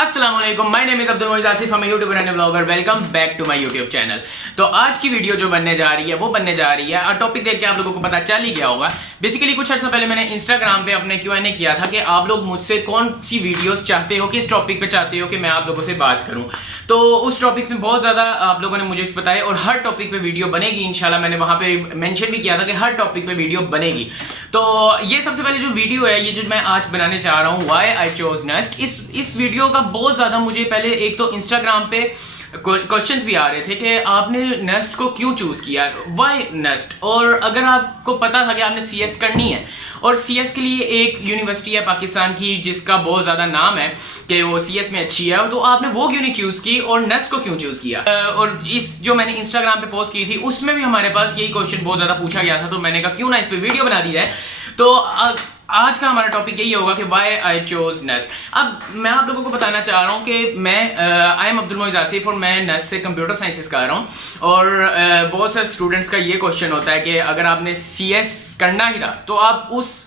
अस्सलाम वालेकुम, my name is Abdul Moiz Asif, हम YouTuber and blogger. Welcome back to my YouTube channel. तो आज की वीडियो जो बनने जा रही है वो बनने जा रही है, और टॉपिक देख के आप लोगों को पता चल ही गया होगा। बेसिकली कुछ अर्सा पहले मैंने इंस्टाग्राम पे अपने Q&A किया था कि आप लोग मुझसे कौन सी वीडियोस चाहते हो, किस टॉपिक पे चाहते हो कि मैं आप लोगों से बात करूं। तो उस टॉपिक में बहुत ज़्यादा आप लोगों ने मुझे बताया और हर टॉपिक पे वीडियो बनेगी इंशाल्लाह। मैंने वहाँ पे मेंशन भी किया था कि हर टॉपिक पे वीडियो बनेगी। तो ये सबसे पहले जो वीडियो है, ये जो मैं आज बनाने चाह रहा हूँ, व्हाई आई चोज नेस्ट। इस वीडियो का बहुत ज़्यादा मुझे पहले एक तो इंस्टाग्राम पे क्वेश्चंस भी आ रहे थे कि आपने नेस्ट को क्यों चूज किया, व्हाई नेस्ट। और अगर आपको पता था कि आपने सीएस करनी है और सीएस के लिए एक यूनिवर्सिटी है पाकिस्तान की जिसका बहुत ज़्यादा नाम है कि वो सीएस में अच्छी है, तो आपने वो क्यों नहीं चूज़ की और नेस्ट को क्यों चूज़ किया। और इस जो मैंने इंस्टाग्राम पे पोस्ट की थी उसमें भी हमारे पास यही क्वेश्चन बहुत ज़्यादा पूछा गया था, तो मैंने कहा क्यों ना इस पर वीडियो बना दी जाए। तो आज का हमारा टॉपिक यही होगा कि व्हाई आई चोज नेस्ट। अब मैं आप लोगों को बताना चाह रहा हूँ कि मैं आई एम अब्दुल मोइज आसिफ और मैं नेस्ट से कंप्यूटर साइंसेस कर रहा हूँ। और बहुत सारे स्टूडेंट्स का ये क्वेश्चन होता है कि अगर आपने सीएस करना ही था तो आप उस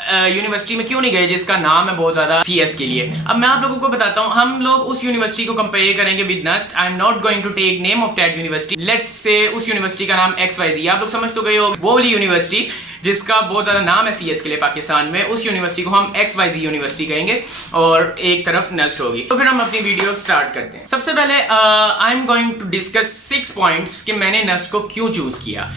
यूनिवर्सिटी में क्यों नहीं गए जिसका नाम है बहुत ज्यादा सीएस के लिए। अब मैं आप लोगों को बताता हूँ, हम लोग उस यूनिवर्सिटी को कंपेयर करेंगे with NUST. I am not going to take name of that university, let's say उस यूनिवर्सिटी का नाम XYZ। आप लोग समझ तो गए हो, वो वाली यूनिवर्सिटी जिसका बहुत ज्यादा नाम है सीएस के लिए पाकिस्तान में, उस यूनिवर्सिटी को हम XYZ यूनिवर्सिटी कहेंगे और एक तरफ नेस्ट होगी। तो फिर हम अपनी वीडियो स्टार्ट करते हैं। सबसे पहले I am going to discuss 6 points कि मैंने नेस्ट को क्यों चूज किया,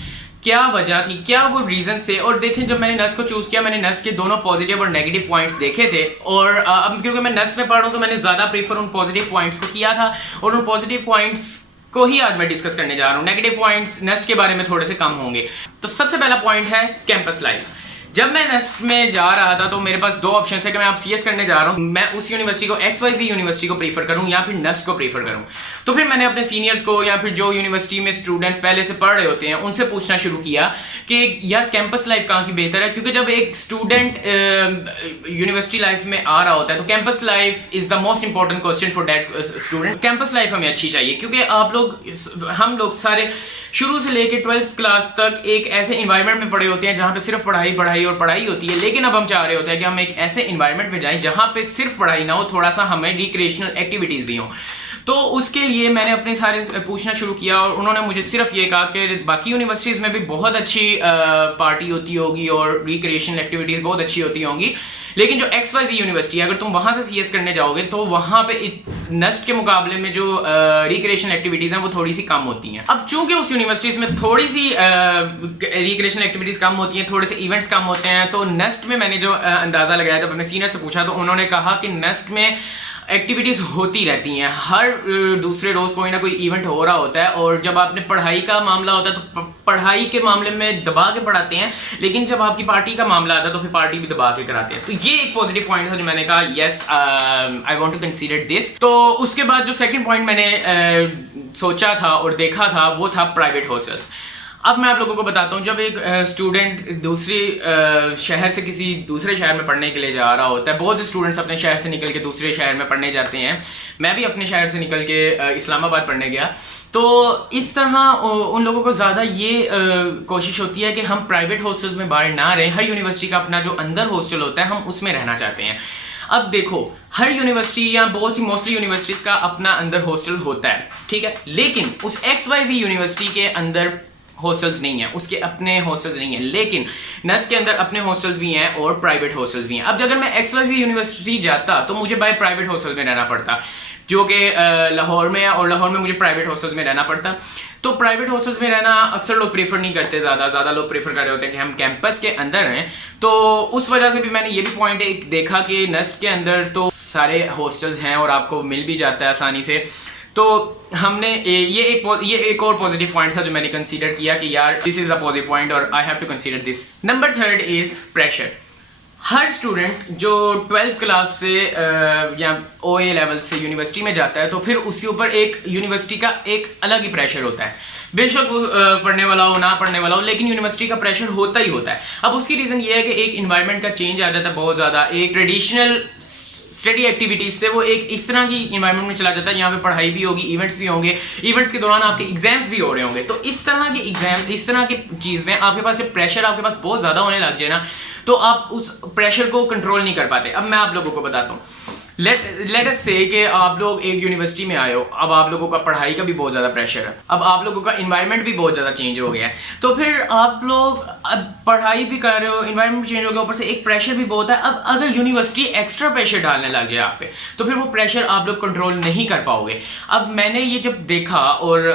क्या वजह थी, क्या वो रीजंस थे। और देखें, जब मैंने नेस्ट को चूज किया मैंने नेस्ट के दोनों पॉजिटिव और नेगेटिव पॉइंट्स देखे थे। और अब क्योंकि मैं नेस्ट में पढ़ रहा हूँ तो मैंने ज्यादा प्रीफर उन पॉजिटिव पॉइंट्स को किया था और उन पॉजिटिव पॉइंट्स को ही आज मैं डिस्कस करने जा रहा हूँ। नेगेटिव पॉइंट्स नेस्ट के बारे में थोड़े से कम होंगे। तो सबसे पहला पॉइंट है कैंपस लाइफ। जब मैं नेस्ट में जा रहा था तो मेरे पास 2 ऑप्शन थे कि मैं आप सीएस करने जा रहा हूँ, मैं उस यूनिवर्सिटी को XYZ यूनिवर्सिटी को प्रीफर करूँ या फिर नेस्ट को प्रीफर करूँ। तो फिर मैंने अपने सीनियर्स को या फिर जो यूनिवर्सिटी में स्टूडेंट्स पहले से पढ़ रहे होते हैं उनसे पूछना शुरू किया कि यार कैंपस लाइफ कहाँ की बेहतर है। क्योंकि जब एक स्टूडेंट यूनिवर्सिटी लाइफ में आ रहा होता है तो campus life is the most important question for that student. Campus life हमें अच्छी चाहिए क्योंकि हम लोग सारे शुरू से लेकर 12th क्लास तक एक ऐसे इन्वायरमेंट में पढ़े होते हैं जहाँ पे सिर्फ पढ़ाई और पढ़ाई होती है। लेकिन अब हम चाह रहे होते हैं कि हम एक ऐसे इन्वायरमेंट में जाएं जहाँ पे सिर्फ पढ़ाई ना हो, थोड़ा सा हमें रिक्रिएशनल एक्टिविटीज भी हो। तो उसके लिए मैंने अपने सारे पूछना शुरू किया और उन्होंने मुझे सिर्फ ये कहा कि बाकी यूनिवर्सिटीज़ में भी बहुत अच्छी पार्टी होती होगी और रिक्रिएशनल एक्टिविटीज़ बहुत अच्छी होती होंगी, लेकिन जो XYZ यूनिवर्सिटी है अगर तुम वहाँ से सीएस करने जाओगे तो वहाँ पे नेस्ट के मुकाबले में जो रिक्रिएशनल एक्टिविटीज़ हैं वो थोड़ी सी कम होती हैं। अब चूंकि उस यूनिवर्सिटीज़ में थोड़ी सी रिक्रिएशनल एक्टिविटीज़ कम होती हैं, थोड़े से इवेंट्स कम होते हैं, तो नेस्ट में मैंने जो अंदाज़ा लगाया, जब अपने सीनियर से पूछा तो उन्होंने कहा कि नेस्ट में एक्टिविटीज़ होती रहती हैं, हर दूसरे रोज़ कोई ना कोई इवेंट हो रहा होता है। और जब आपने पढ़ाई का मामला होता है तो पढ़ाई के मामले में दबा के पढ़ाते हैं, लेकिन जब आपकी पार्टी का मामला आता है तो फिर पार्टी भी दबा के कराते हैं। तो ये एक पॉजिटिव पॉइंट था जो मैंने कहा yes I want to consider this. तो उसके बाद जो सेकंड पॉइंट मैंने सोचा था और देखा था वो था प्राइवेट हॉस्टल्स। अब मैं आप लोगों को बताता हूँ, जब एक स्टूडेंट दूसरे शहर से किसी दूसरे शहर में पढ़ने के लिए जा रहा होता है, बहुत से स्टूडेंट्स अपने शहर से निकल के दूसरे शहर में पढ़ने जाते हैं, मैं भी अपने शहर से निकल के इस्लामाबाद पढ़ने गया। तो इस तरह उन लोगों को ज़्यादा ये कोशिश होती है कि हम प्राइवेट हॉस्टल्स में बाहर ना रहें। हर यूनिवर्सिटी का अपना जो अंदर हॉस्टल होता है हम उसमें रहना चाहते हैं। अब देखो, हर यूनिवर्सिटी या बहुत सी मोस्टली यूनिवर्सिटीज़ का अपना अंदर हॉस्टल होता है, ठीक है, लेकिन उस XYZ यूनिवर्सिटी के अंदर हॉस्टल्स नहीं है, उसके अपने हॉस्टल्स नहीं है। लेकिन नेस्ट के अंदर अपने हॉस्टल्स भी हैं और प्राइवेट हॉस्टल्स भी हैं। अब अगर मैं XYZ यूनिवर्सिटी जाता तो मुझे बाय प्राइवेट हॉस्टल में रहना पड़ता, जो कि लाहौर में है, और लाहौर में मुझे प्राइवेट हॉस्टल्स में रहना पड़ता। तो प्राइवेट हॉस्टल्स में रहना अक्सर लोग प्रेफर नहीं करते, ज़्यादा लोग प्रेफर कर रहे होते हैं कि हम कैंपस के अंदर हैं। तो उस वजह से भी मैंने ये भी पॉइंट एक देखा कि नेस्ट के अंदर तो सारे हॉस्टल्स हैं और आपको मिल भी जाता है आसानी से। तो हमने ये एक और पॉजिटिव पॉइंट था जो मैंने कंसीडर किया कि यार this is a positive point और I have to consider this. Number 3 is pressure. हर स्टूडेंट जो 12th क्लास से या OA लेवल से यूनिवर्सिटी में जाता है तो फिर उसके ऊपर एक यूनिवर्सिटी का एक अलग ही प्रेशर होता है। बेशक वो पढ़ने वाला हो ना पढ़ने वाला हो, लेकिन यूनिवर्सिटी का प्रेशर होता ही होता है। अब उसकी रीज़न ये है कि एक इन्वायरमेंट का चेंज आ जाता है बहुत ज़्यादा। एक ट्रेडिशनल स्टडी एक्टिविटीज से वो एक इस तरह की इन्वायरमेंट में चला जाता है, यहाँ पे पढ़ाई भी होगी, इवेंट्स भी होंगे, इवेंट्स के दौरान आपके एग्जाम्स भी हो रहे होंगे। तो इस तरह के एग्जाम, इस तरह की चीज़ में आपके पास प्रेशर आपके पास बहुत ज़्यादा होने लग जाए ना, तो आप उस प्रेशर को कंट्रोल नहीं कर पाते। अब मैं आप लोगों को बताता हूँ, लेट अस से कि आप लोग एक यूनिवर्सिटी में आए हो, अब आप लोगों का पढ़ाई का भी बहुत ज़्यादा प्रेशर है, अब आप लोगों का इन्वायरमेंट भी बहुत ज़्यादा चेंज हो गया है, तो फिर आप लोग अब पढ़ाई भी कर रहे हो, इन्वायरमेंट भी चेंज हो गया, ऊपर से एक प्रेशर भी बहुत है। अब अगर यूनिवर्सिटी एक्स्ट्रा प्रेशर डालने लग जाए आप पे, तो फिर वो प्रेशर आप लोग कंट्रोल नहीं कर पाओगे। अब मैंने ये जब देखा और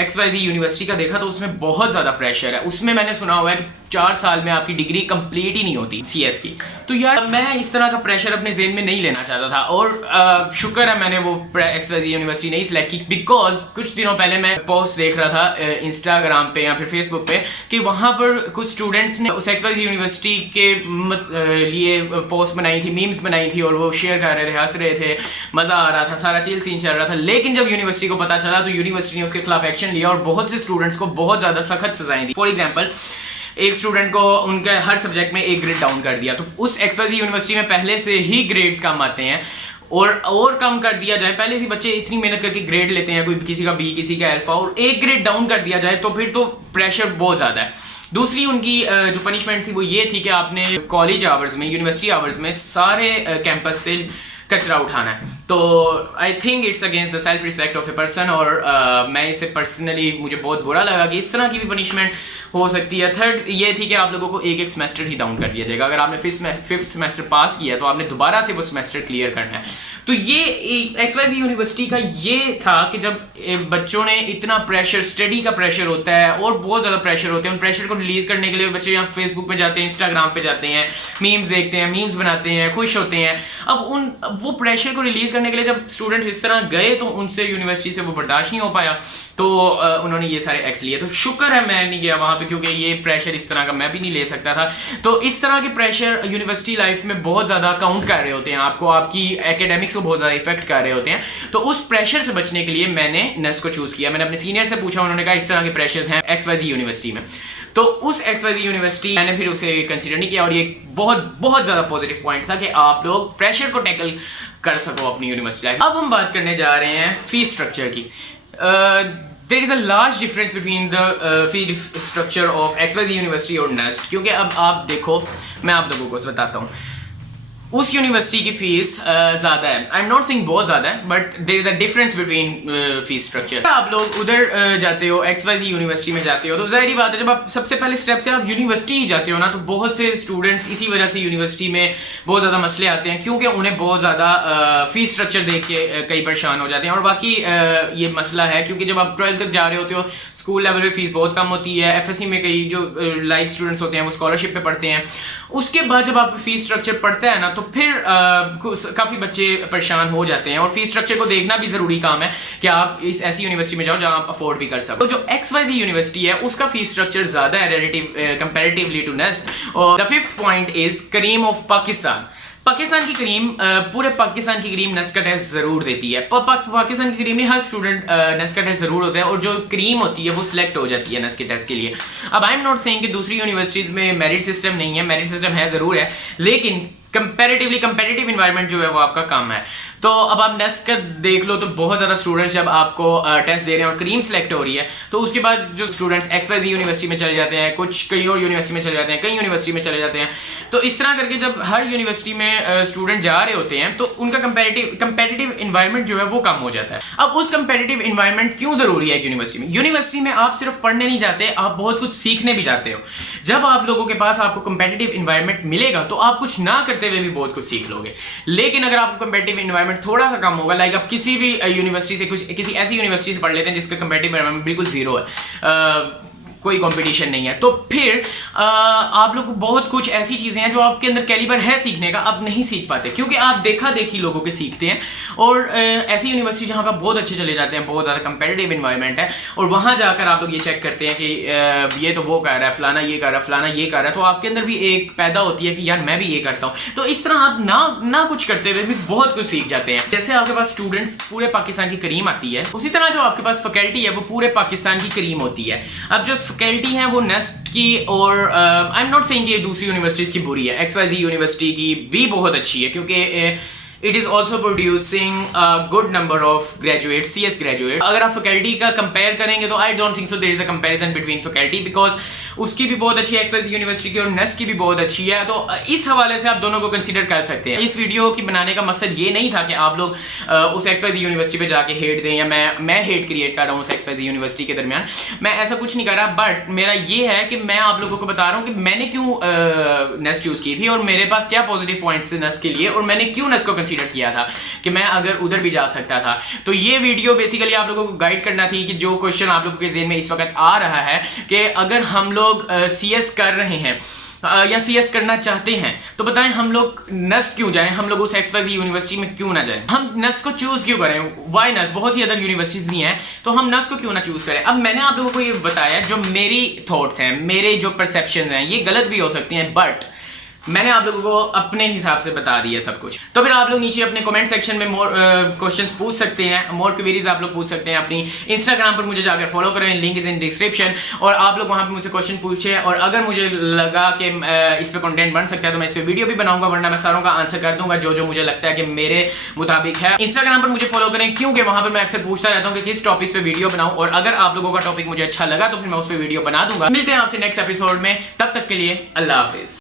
XYZ यूनिवर्सिटी का देखा, तो उसमें बहुत ज़्यादा प्रेशर है। उसमें मैंने सुना हुआ है कि 4 साल में आपकी डिग्री कंप्लीट ही नहीं होती CS की। तो यार मैं इस तरह का प्रेशर अपने जेहन में नहीं लेना चाहता था, और शुक्र है मैंने वो XYZ यूनिवर्सिटी नहीं सिलेक्ट की, बिकॉज कुछ दिनों पहले मैं पोस्ट देख रहा था इंस्टाग्राम पे या फिर फेसबुक पे कि वहाँ पर कुछ स्टूडेंट्स ने उस XYZ यूनिवर्सिटी के लिए पोस्ट बनाई थी, मीम्स बनाई थी, और वो शेयर कर रहे थे, हंस रहे थे, मज़ा आ रहा था, सारा चिल सीन चल रहा था। लेकिन जब यूनिवर्सिटी को पता चला तो यूनिवर्सिटी ने उसके खिलाफ एक्शन लिया और बहुत से स्टूडेंट्स को बहुत ज़्यादा सख्त सजाएं दी। फॉर एग्जाम्पल, एक स्टूडेंट को उनके हर सब्जेक्ट में एक ग्रेड डाउन कर दिया। तो उस XYZ यूनिवर्सिटी में पहले से ही ग्रेड्स कम आते हैं, और कम कर दिया जाए, पहले से बच्चे इतनी मेहनत करके ग्रेड लेते हैं, कोई किसी का B, किसी का अल्फा, और एक ग्रेड डाउन कर दिया जाए तो फिर तो प्रेशर बहुत ज़्यादा है। दूसरी उनकी जो पनिशमेंट थी वो ये थी कि आपने कॉलेज आवर्स में, यूनिवर्सिटी आवर्स में सारे कैंपस से कचरा उठाना है। तो I think it's against the self respect of a person, और मैं इसे पर्सनली मुझे बहुत बुरा लगा कि इस तरह की भी पनिशमेंट हो सकती है। थर्ड ये थी कि आप लोगों को एक सेमेस्टर ही डाउन कर दिया जाएगा। अगर आपने फिफ्थ सेमेस्टर पास किया तो आपने दोबारा से वो सेमेस्टर क्लियर करना है। तो ये XYZ यूनिवर्सिटी का ये था कि जब बच्चों ने इतना प्रेशर, स्टडी का प्रेशर होता है और बहुत ज़्यादा प्रेशर होते हैं, उन प्रेशर को रिलीज़ करने के लिए बच्चे यहाँ फेसबुक पे जाते हैं, इंस्टाग्राम पे जाते हैं, मीम्स देखते हैं, मीम्स बनाते हैं, खुश होते हैं। अब वो प्रेशर को रिलीज़ करने के लिए जब स्टूडेंट्स इस तरह गए तो उनसे यूनिवर्सिटी से वो बर्दाश्त नहीं हो पाया, तो उन्होंने ये सारे एक्स लिए। तो शुक्र है मैं नहीं गया वहाँ पे, क्योंकि ये प्रेशर इस तरह का मैं भी नहीं ले सकता था। तो इस तरह के प्रेशर यूनिवर्सिटी लाइफ में बहुत ज़्यादा काउंट कर रहे होते हैं, आपकी एकेडमिक्स को बहुत ज़्यादा इफेक्ट कर रहे होते हैं। तो उस प्रेशर से बचने के लिए मैंने NUST को चूज़ किया। मैंने अपने सीनियर से पूछा, उन्होंने कहा इस तरह के प्रेशर हैं XYZ यूनिवर्सिटी में। तो उस XYZ यूनिवर्सिटी मैंने फिर उसे कंसिडर नहीं किया, और ये बहुत ज़्यादा पॉजिटिव पॉइंट था कि आप लोग प्रेशर को टैकल कर सको अपनी यूनिवर्सिटी लाइफ। अब हम बात करने जा रहे हैं फीस स्ट्रक्चर की। There is a large difference between the fee structure of XYZ university और NUST, क्योंकि अब आप देखो, मैं आप लोगों को बताता हूँ, उस यूनिवर्सिटी की फीस ज़्यादा है। आई एम नॉट सेइंग बहुत ज़्यादा है, but there is a difference between fees structure. आप लोग उधर जाते हो, XYZ यूनिवर्सिटी में जाते हो, तो जाहिर बात है जब आप सबसे पहले स्टेप से आप यूनिवर्सिटी ही जाते हो ना, तो बहुत से स्टूडेंट्स इसी वजह से यूनिवर्सिटी में बहुत ज़्यादा मसले आते हैं, क्योंकि उन्हें बहुत ज़्यादा फीस स्ट्रक्चर देख के कई परेशान हो जाते हैं। और बाकी ये मसला है क्योंकि जब आप 12th तक जा रहे होते हो, स्कूल लेवल पे फीस बहुत कम होती है। FSC में कई जो लाइक स्टूडेंट्स होते हैं वो स्कॉलरशिप पे पढ़ते हैं। उसके बाद जब आप फीस स्ट्रक्चर पढ़ते हैं ना, तो फिर काफ़ी बच्चे परेशान हो जाते हैं, और फीस स्ट्रक्चर को देखना भी ज़रूरी काम है कि आप इस ऐसी यूनिवर्सिटी में जाओ जहाँ आप अफोर्ड भी कर सको। तो जो XYZ यूनिवर्सिटी है उसका फीस स्ट्रक्चर ज़्यादा है कंपैरेटिवली टू NUST। और the fifth point is cream of Pakistan की करीम, पूरे पाकिस्तान की करीम NUST का टेस्ट ज़रूर देती है। पाकिस्तान की करीम नहीं, हर स्टूडेंट NUST का टेस्ट ज़रूर होता है, और जो करीम होती है वो सिलेक्ट हो जाती है NUST के टेस्ट के लिए। अब आई एम नॉट सेइंग कि दूसरी यूनिवर्सिटीज़ में मेरिट सिस्टम नहीं है, मेरिट सिस्टम है ज़रूर है, लेकिन कंपैरेटिवली कंपेटिटिव इन्वायरमेंट जो है वो आपका कम है। तो अब आप NUST का देख लो, तो बहुत ज़्यादा स्टूडेंट्स जब आपको टेस्ट दे रहे हैं और करीम सेलेक्ट हो रही है, तो उसके बाद जो स्टूडेंट्स XYZ यूनिवर्सिटी में चले जाते हैं, कुछ कई और यूनिवर्सिटी में चले जाते हैं, कई यूनिवर्सिटी में चले जाते हैं। तो इस तरह करके जब हर यूनिवर्सिटी में स्टूडेंट जा रहे होते हैं, तो उनका कंपेटिटिव इन्वायरमेंट जो है वो कम हो जाता है। अब उस कंपेटिटिव इन्वायरमेंट क्यों ज़रूरी है यूनिवर्सिटी में? यूनिवर्सिटी में आप सिर्फ पढ़ने नहीं जाते, आप बहुत कुछ सीखने भी जाते हो। जब आप लोगों के पास आपको कंपेटिटिव इन्वायरमेंट मिलेगा, तो आप कुछ ना करते हुए भी बहुत कुछ सीख लोगे। लेकिन अगर आपको कंपेटिटिव इन्वायरमेंट थोड़ा सा कम होगा, लाइक आप किसी भी यूनिवर्सिटी से किसी ऐसी यूनिवर्सिटी से पढ़ लेते हैं जिसका कंपेटिटिव इन्वायरमेंट बिल्कुल जीरो है, कोई कंपटीशन नहीं है, तो फिर आप लोग को बहुत कुछ ऐसी चीज़ें हैं जो आपके अंदर कैलिबर है सीखने का, आप नहीं सीख पाते, क्योंकि आप देखा देखी लोगों के सीखते हैं। और ऐसी यूनिवर्सिटी जहाँ पर बहुत अच्छे चले जाते हैं, बहुत ज़्यादा कंपेटिटिव इन्वायरमेंट है, और वहाँ जाकर आप लोग ये चेक करते हैं कि ये तो वो कर रहा है, फलाना ये कर रहा है, फलाना ये कर रहा है, तो आपके अंदर भी एक पैदा होती है कि यार मैं भी ये करता हूँ। तो इस तरह आप ना कुछ करते हुए भी बहुत कुछ सीख जाते हैं। जैसे आपके पास स्टूडेंट्स पूरे पाकिस्तान की करीम आती है, उसी तरह जो आपके पास फैकल्टी है वो पूरे पाकिस्तान की करीम होती है। अब जो फैकल्टी है वो NUST की, और आई एम नॉट सेइंग कि दूसरी यूनिवर्सिटीज़ की बुरी है, XYZ यूनिवर्सिटी की भी बहुत अच्छी है, क्योंकि it is also producing good number of graduate, CS graduate. अगर आप फैकल्टी का कंपेयर करेंगे तो I don't think so there is a comparison between faculty, because उसकी भी बहुत अच्छी है XYZ यूनिवर्सिटी की और NUST की भी बहुत अच्छी है। तो इस हवाले से आप दोनों को कंसीडर कर सकते हैं। इस वीडियो की बनाने का मकसद ये नहीं था कि आप लोग उस XYZ यूनिवर्सिटी पे जाके हेट दें या मैं हेट क्रिएट कर रहा हूँ उस XYZ यूनिवर्सिटी के दरमियान। मैं ऐसा कुछ नहीं कर रहा, बट मेरा ये है कि मैं आप लोगों को बता रहा हूँ कि मैंने क्यों NUST चूज की थी और मेरे पास क्या पॉजिटिव पॉइंट्स थे NUST के लिए, और मैंने क्यों NUST को कंसीडर किया था कि मैं अगर उधर भी जा सकता था। तो ये वीडियो बेसिकली आप लोगों को गाइड करना थी कि जो क्वेश्चन आप लोगों के ज़हन में इस वक्त आ रहा है कि अगर हम लोग CS कर रहे हैं या CS करना चाहते हैं तो बताएं हम लोग NUST क्यों जाएं, हम लोग उस XYZ यूनिवर्सिटी में क्यों ना जाएं, हम NUST को चूज क्यों करें, वाई NUST, बहुत सी अदर यूनिवर्सिटीज भी हैं तो हम NUST को क्यों ना चूज करें। अब मैंने आप लोगों को ये बताया जो मेरी थॉट्स हैं, मेरे जो परसेप्शंस हैं, ये गलत भी हो सकती हैं, बट मैंने आप लोगों को अपने हिसाब से बता दिया सब कुछ। तो फिर आप लोग नीचे अपने कमेंट सेक्शन में मोर क्वेश्चंस पूछ सकते हैं, मोर क्वेरीज आप लोग पूछ सकते हैं। अपनी इंस्टाग्राम पर मुझे जाकर फॉलो करें, लिंक इज इन डिस्क्रिप्शन, और आप लोग वहां पे मुझसे क्वेश्चन पूछें। और अगर मुझे लगा कि इस पे कंटेंट बन सकता है तो मैं इस पे वीडियो भी बनाऊंगा, वरना मैं सारों का आंसर कर दूंगा जो जो मुझे लगता है कि मेरे मुताबिक है। इंस्टाग्राम पर मुझे फॉलो करें क्योंकि वहां पर मैं अक्सर पूछता रहता हूँ कि किस टॉपिक पे वीडियो बनाऊं, और अगर आप लोगों का टॉपिक मुझे अच्छा लगा तो फिर मैं उस पर वीडियो बना दूंगा। मिलते हैं आपसे नेक्स्ट एपिसोड में, तब तक के लिए अल्लाह हाफिज।